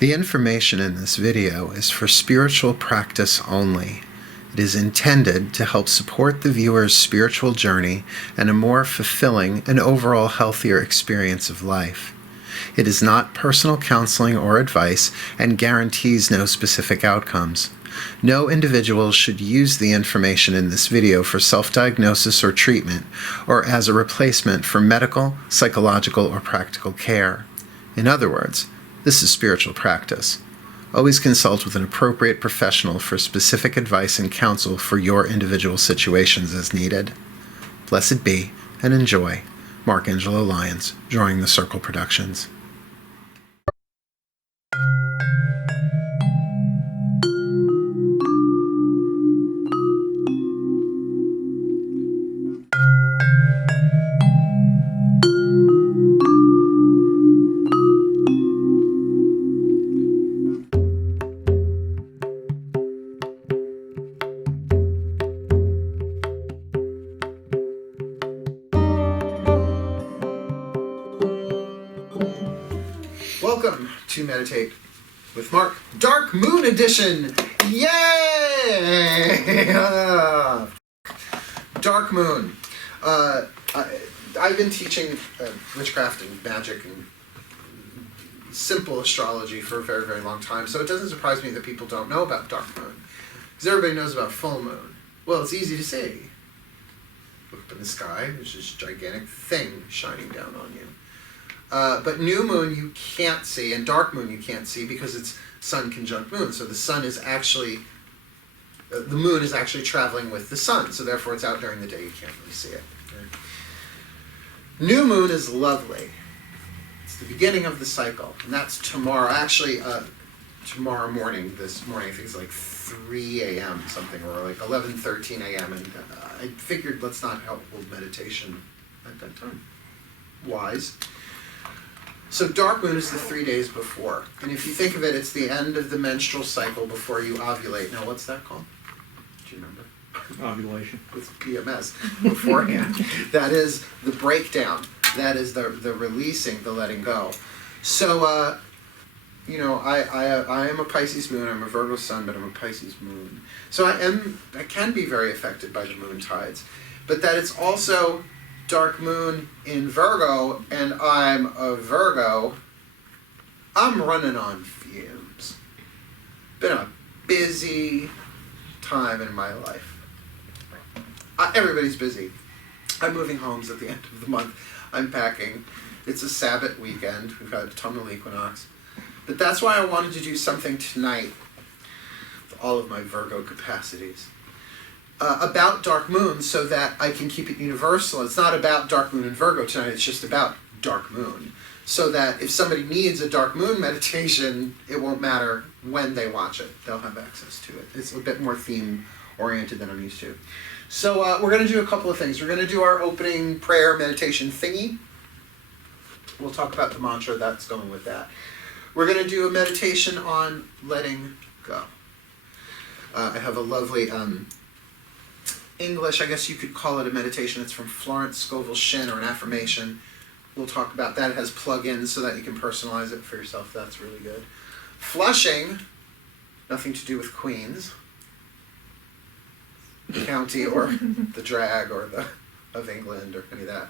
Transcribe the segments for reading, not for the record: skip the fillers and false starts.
The information in this video is for spiritual practice only. It is intended to help support the viewer's spiritual journey and a more fulfilling and overall healthier experience of life. It is not personal counseling or advice and guarantees no specific outcomes. No individual should use the information in this video for self-diagnosis or treatment, or as a replacement for medical, psychological, or practical care. In other words, this is spiritual practice. Always consult with an appropriate professional for specific advice and counsel for your individual situations as needed. Blessed be, and enjoy. Mark Angelo Lyons, Drawing the Circle Productions. Welcome to Meditate with Mark, Dark Moon Edition! Yay! Dark Moon. I've been teaching witchcraft and magic and simple astrology for a very, very long time, so it doesn't surprise me that people don't know about Dark Moon. Because everybody knows about full moon. Well, it's easy to see. Look up in the sky, there's this gigantic thing shining down on you. But new moon you can't see, and dark moon you can't see because it's sun conjunct moon. So the sun is actually, the moon is actually traveling with the sun. So therefore it's out during the day, you can't really see it. Okay? New moon is lovely. It's the beginning of the cycle, and that's tomorrow. Actually, tomorrow morning, this morning, I think it's like 3 a.m. something, or like 11:13 a.m. And I figured let's not hold meditation at that time. Wise. So dark moon is the 3 days before. And if you think of it, it's the end of the menstrual cycle before you ovulate. Now, what's that called? Do you remember? Ovulation. It's PMS beforehand. That is the breakdown. That is the releasing, the letting go. So, I am a Pisces moon. I'm a Virgo sun, but I'm a Pisces moon. So I can be very affected by the moon tides. But that it's also dark moon in Virgo, and I'm a Virgo, I'm running on fumes. Been a busy time in my life. Everybody's busy. I'm moving homes at the end of the month. I'm packing. It's a Sabbath weekend. We've had autumnal equinox. But that's why I wanted to do something tonight with all of my Virgo capacities. About dark moon, so that I can keep it universal. It's not about dark moon and Virgo tonight, it's just about dark moon. So that if somebody needs a dark moon meditation, it won't matter when they watch it. They'll have access to it. It's a bit more theme-oriented than I'm used to. So we're going to do a couple of things. We're going to do our opening prayer meditation thingy. We'll talk about the mantra that's going with that. We're going to do a meditation on letting go. I have a lovely English, I guess you could call it a meditation. It's from Florence Scovel Shinn, or an affirmation. We'll talk about that. It has plugins so that you can personalize it for yourself. That's really good. Flushing, nothing to do with Queens, the county, or the drag, or the of England, or any of that.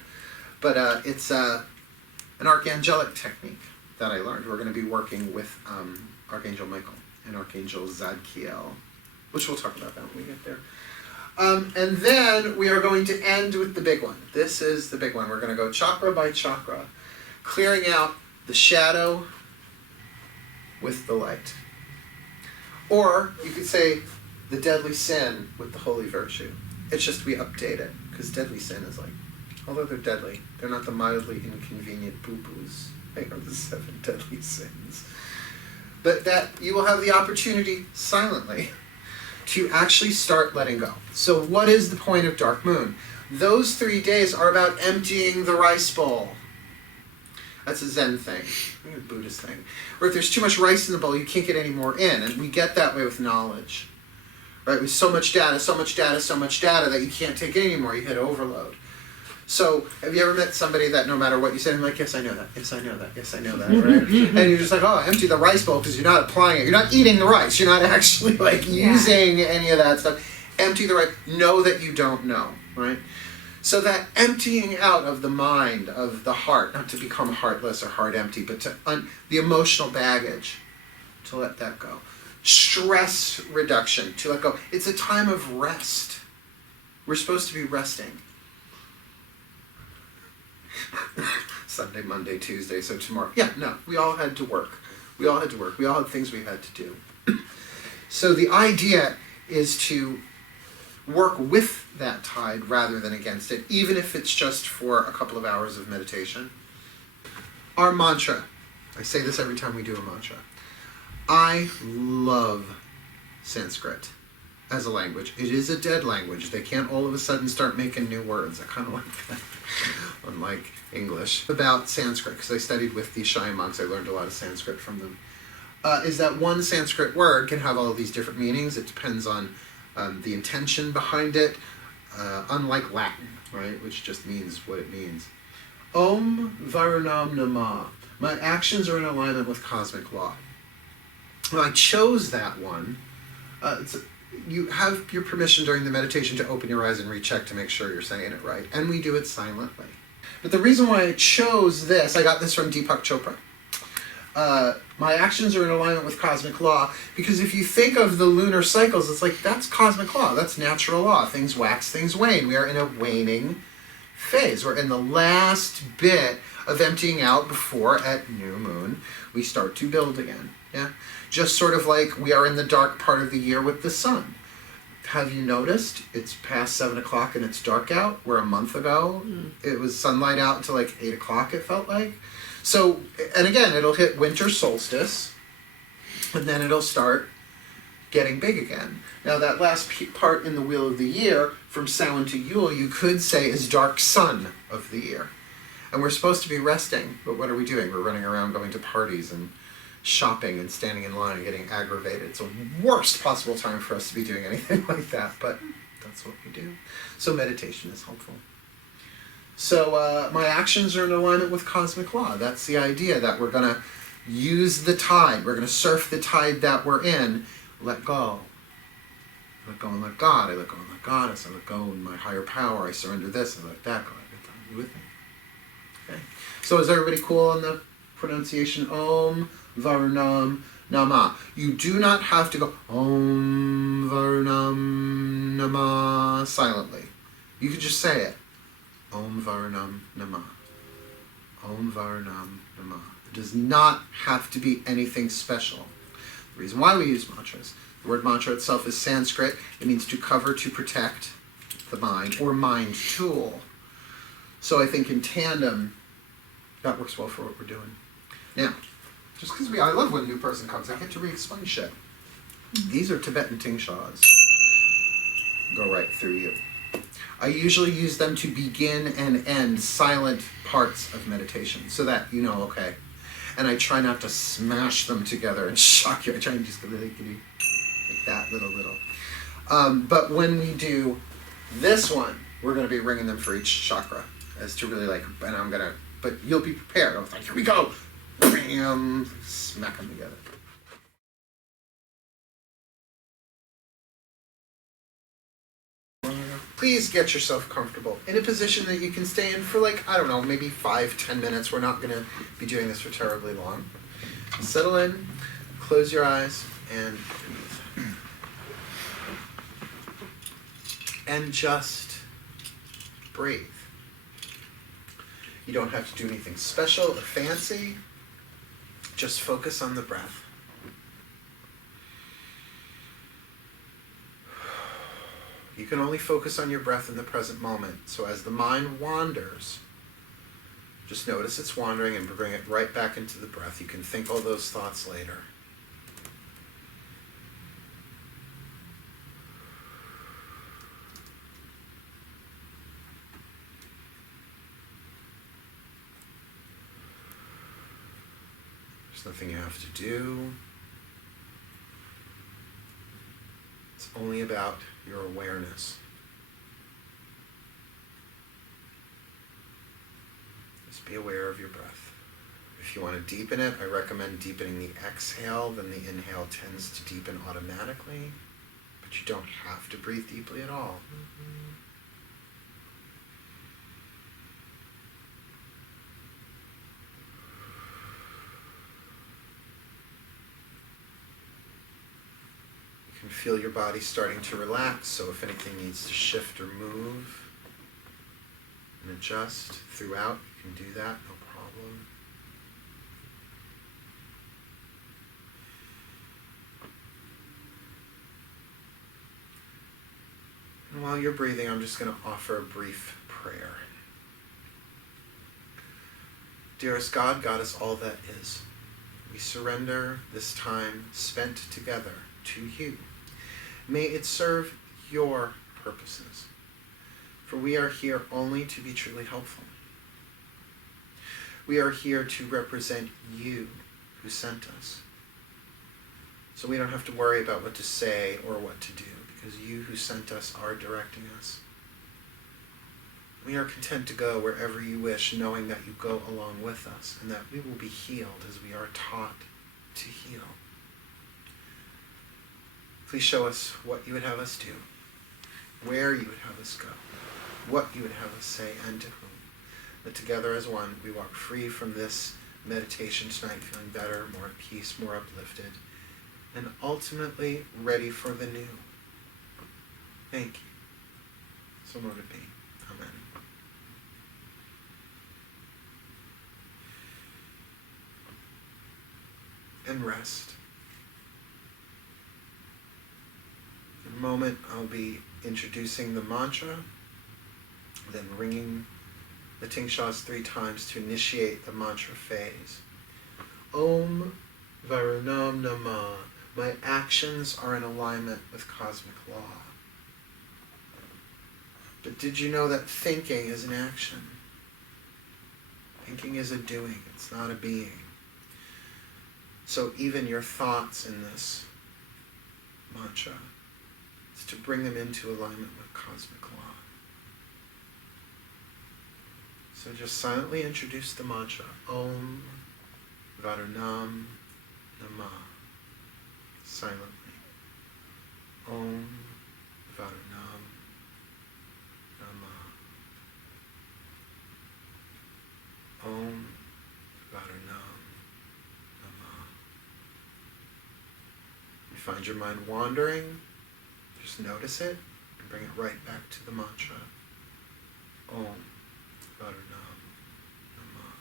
But it's an archangelic technique that I learned. We're going to be working with Archangel Michael and Archangel Zadkiel, which we'll talk about that when we get there. And then we are going to end with the big one. This is the big one. We're going to go chakra by chakra, clearing out the shadow with the light. Or you could say the deadly sin with the holy virtue. It's just we update it, because deadly sin is like, although they're deadly, they're not the mildly inconvenient poo-poos. They are the 7 deadly sins. But that you will have the opportunity silently to actually start letting go. So what is the point of dark moon? Those 3 days are about emptying the rice bowl. That's a Zen thing, a Buddhist thing. Or if there's too much rice in the bowl, you can't get any more in. And we get that way with knowledge. Right? With so much data that you can't take it anymore. You hit overload. So, have you ever met somebody that no matter what you say, I'm like, yes, I know that, yes, I know that, yes, I know that, right? And you're just like, oh, empty the rice bowl because you're not applying it. You're not eating the rice. You're not actually like using any of that stuff. Empty the rice. Know that you don't know, right? So that emptying out of the mind, of the heart, not to become heartless or heart empty, but to the emotional baggage, to let that go. Stress reduction, to let go. It's a time of rest. We're supposed to be resting. Sunday, Monday, Tuesday, so tomorrow. Yeah, no, we all had to work. We all had to work. We all had things we had to do. So the idea is to work with that tide rather than against it, even if it's just for a couple of hours of meditation. Our mantra. I say this every time we do a mantra. I love Sanskrit as a language. It is a dead language. They can't all of a sudden start making new words. I kind of like that. Unlike English. About Sanskrit, because I studied with the Shai monks, I learned a lot of Sanskrit from them, is that one Sanskrit word can have all of these different meanings. It depends on the intention behind it, unlike Latin, right, which just means what it means. Om Varunam Nama. My actions are in alignment with cosmic law. Well, I chose that one. You have your permission during the meditation to open your eyes and recheck to make sure you're saying it right. And we do it silently. But the reason why I chose this, I got this from Deepak Chopra. My actions are in alignment with cosmic law, because if you think of the lunar cycles, it's like, that's cosmic law, that's natural law. Things wax, things wane. We are in a waning phase. We're in the last bit of emptying out before, at new moon, we start to build again. Yeah, just sort of like we are in the dark part of the year with the sun. Have you noticed it's past 7 o'clock and it's dark out, where a month ago it was sunlight out until like 8 o'clock, it felt like? So, and again, it'll hit winter solstice, and then it'll start getting big again. Now that last part in the wheel of the year, from Samhain to Yule, you could say is dark sun of the year. And we're supposed to be resting, but what are we doing? We're running around going to parties and shopping and standing in line and getting aggravated. It's the worst possible time for us to be doing anything like that, but that's what we do. So meditation is helpful. So my actions are in alignment with cosmic law. That's the idea, that we're going to use the tide. We're going to surf the tide that we're in. Let go. Let go and let God. I let go and let Goddess. I let go in my higher power. I surrender this. I let that go. I let that. Are you with me? Okay. So is everybody cool on the pronunciation? Om Varunam Nama. You do not have to go Om Varunam Nama silently. You could just say it. Om Varunam Nama. Om Varunam Nama. It does not have to be anything special. The reason why we use mantras, the word mantra itself is Sanskrit. It means to cover, to protect the mind, or mind tool. So I think in tandem, that works well for what we're doing. Now, just because I love when a new person comes, I get to re-explain shit. These are Tibetan tingshas. Go right through you. I usually use them to begin and end silent parts of meditation, so that you know, okay. And I try not to smash them together and shock you. I try and just go like that, little. But when we do this one, we're going to be ringing them for each chakra, as to really like, and I'm going to, but you'll be prepared. I was like, here we go. Bam, smack them together. Please get yourself comfortable in a position that you can stay in for like, I don't know, maybe 5-10 minutes. We're not going to be doing this for terribly long. Settle in, close your eyes, and breathe. And just breathe. You don't have to do anything special or fancy. Just focus on the breath. You can only focus on your breath in the present moment. So as the mind wanders, just notice it's wandering and bring it right back into the breath. You can think all those thoughts later. There's nothing you have to do. It's only about your awareness. Just be aware of your breath. If you want to deepen it, I recommend deepening the exhale, then the inhale tends to deepen automatically, but you don't have to breathe deeply at all. You can feel your body starting to relax, so if anything needs to shift or move and adjust throughout, you can do that, no problem. And while you're breathing, I'm just going to offer a brief prayer. Dearest God, Goddess, all that is, we surrender this time spent together to you. May it serve your purposes, for we are here only to be truly helpful. We are here to represent you who sent us, so we don't have to worry about what to say or what to do, because you who sent us are directing us. We are content to go wherever you wish, knowing that you go along with us, and that we will be healed as we are taught to heal. Please show us what you would have us do, where you would have us go, what you would have us say, and to whom. That together as one, we walk free from this meditation tonight, feeling better, more at peace, more uplifted, and ultimately ready for the new. Thank you. So mote it be. Amen. And rest. In a moment, I'll be introducing the mantra, then ringing the tingshas 3 times to initiate the mantra phase. Om Varunam Namah. My actions are in alignment with cosmic law. But did you know that thinking is an action? Thinking is a doing, it's not a being. So even your thoughts in this mantra is to bring them into alignment with cosmic law. So just silently introduce the mantra, Om Varunam Namah. Silently. Om Varunam Namah. Om Varunam Namah. You find your mind wandering, just notice it and bring it right back to the mantra. Om Varunam Namah.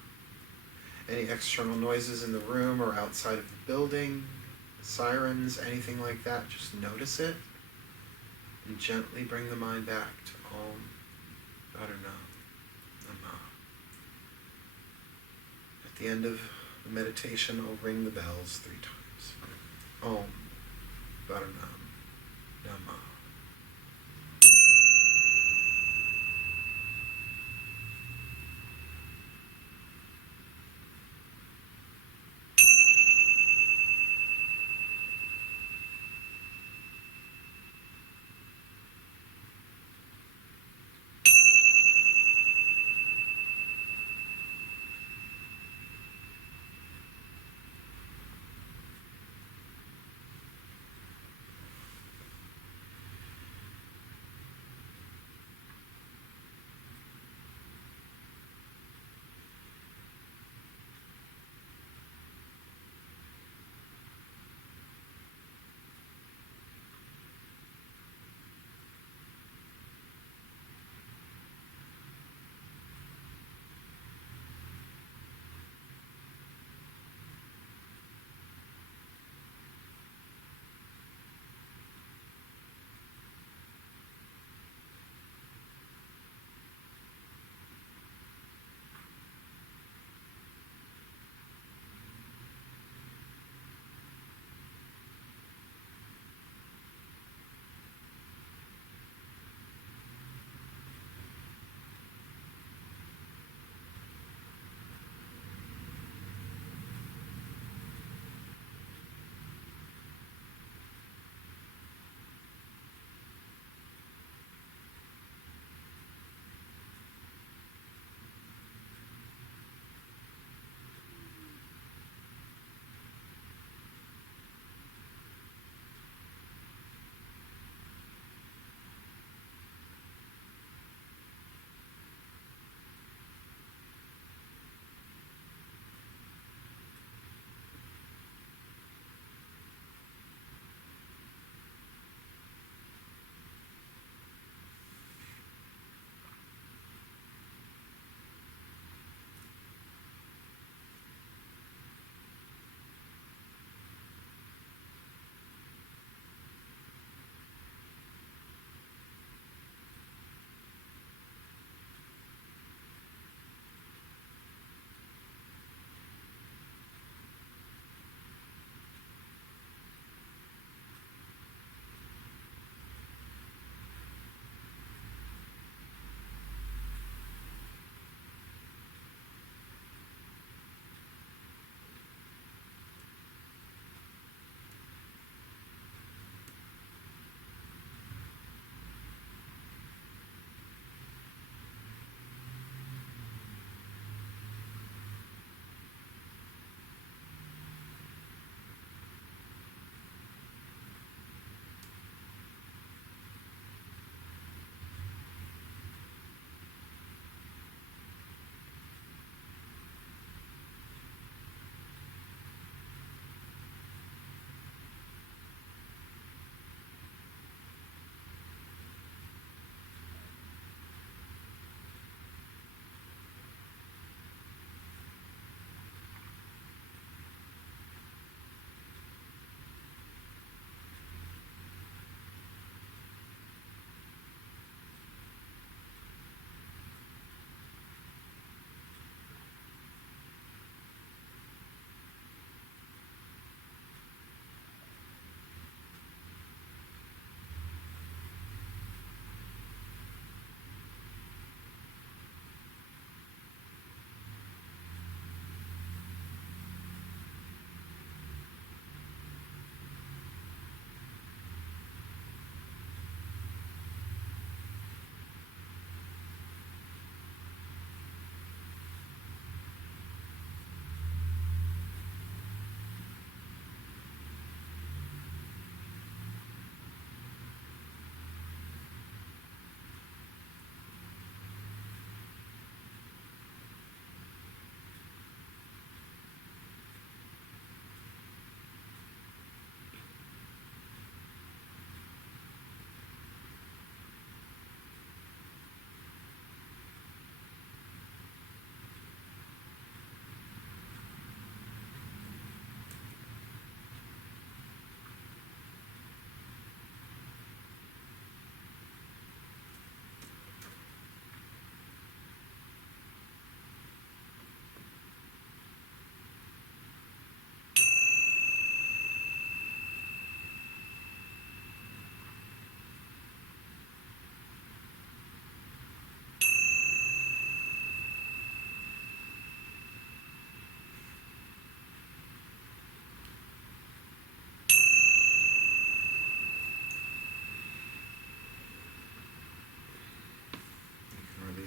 Any external noises in the room or outside of the building, sirens, anything like that, just notice it and gently bring the mind back to Om Varunam Namah. At the end of the meditation, I'll ring the bells 3 times. Om Varunam Namah.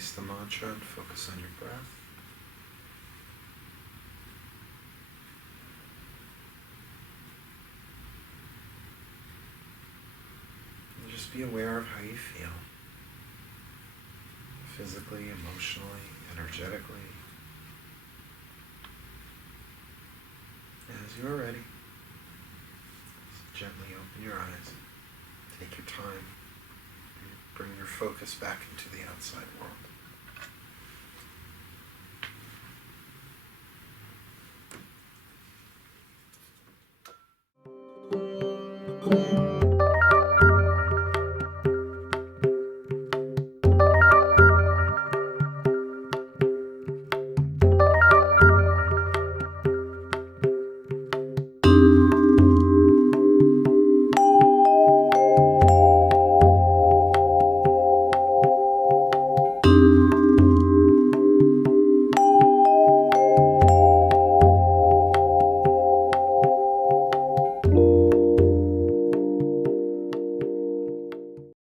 release the mantra and focus on your breath. And just be aware of how you feel. Physically, emotionally, energetically. As you are ready, just gently open your eyes. Take your time. Bring your focus back into the outside world.